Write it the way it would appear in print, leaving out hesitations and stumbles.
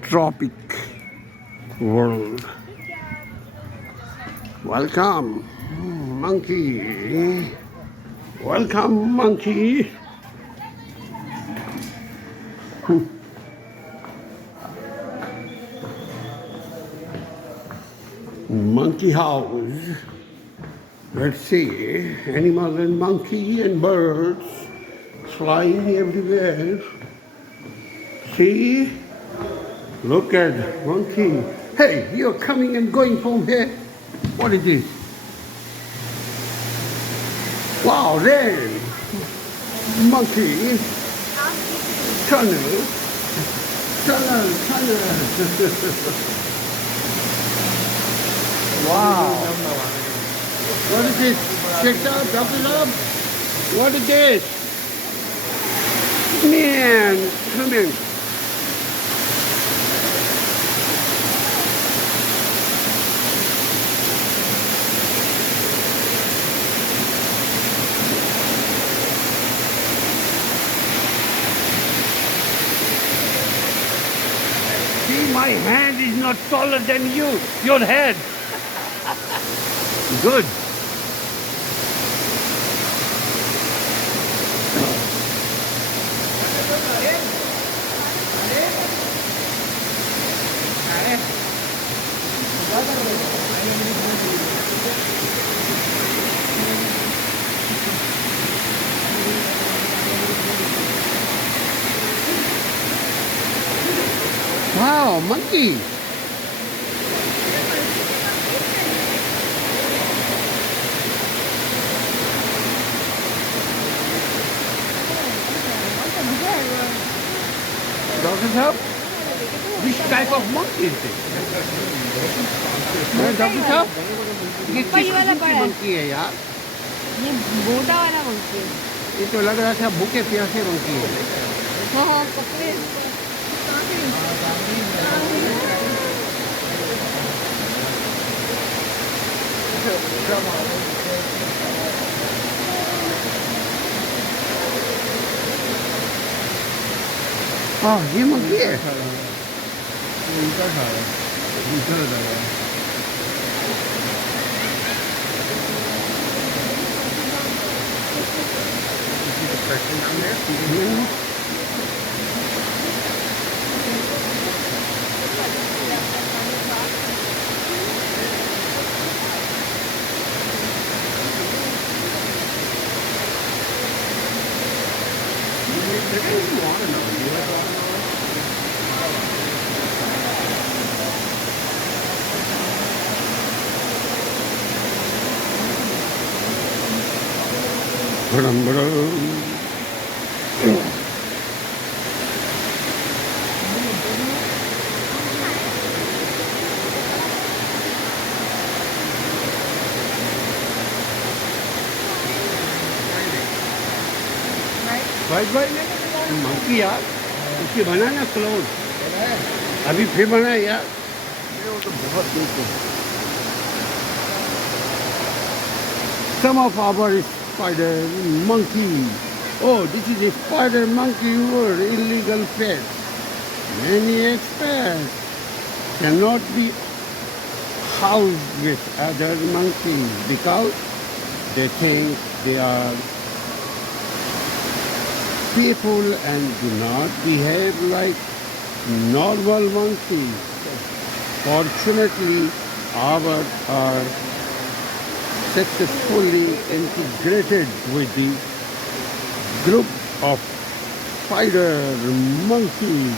Tropic world. Welcome, monkey. Welcome, monkey. Monkey house. Let's see, animal and monkey and birds flying everywhere. See? Look at monkey. Hey, you're coming and going from here. What is this? Wow, rain. Monkey. Tunnel. Tunnel. Wow. What is this? Check up, double up. What is this? Man, come in. See, my hand is not taller than you. Your head. Good. Wow, monkey. Doctor Sahab, which type of monkey is this? Doctor Sahab, ये किस किस्म की monkey है यार? ये मोटा वाला monkey है। ये तो लग रहा था भूखे प्यासे monkey है। हाँ, पकड़े। हाँ, ये monkey है। Badam, badam. भाई मंकी यार, उसकी बना ना क्लोज, अभी फिर बना यार, वो तो बहुत दूर है। Some of our spider monkey. Oh, this is a spider monkey world, illegal pet. Many experts cannot be housed with other monkeys because they think they are people and do not behave like normal monkeys. Fortunately, ours are successfully integrated with the group of spider monkeys.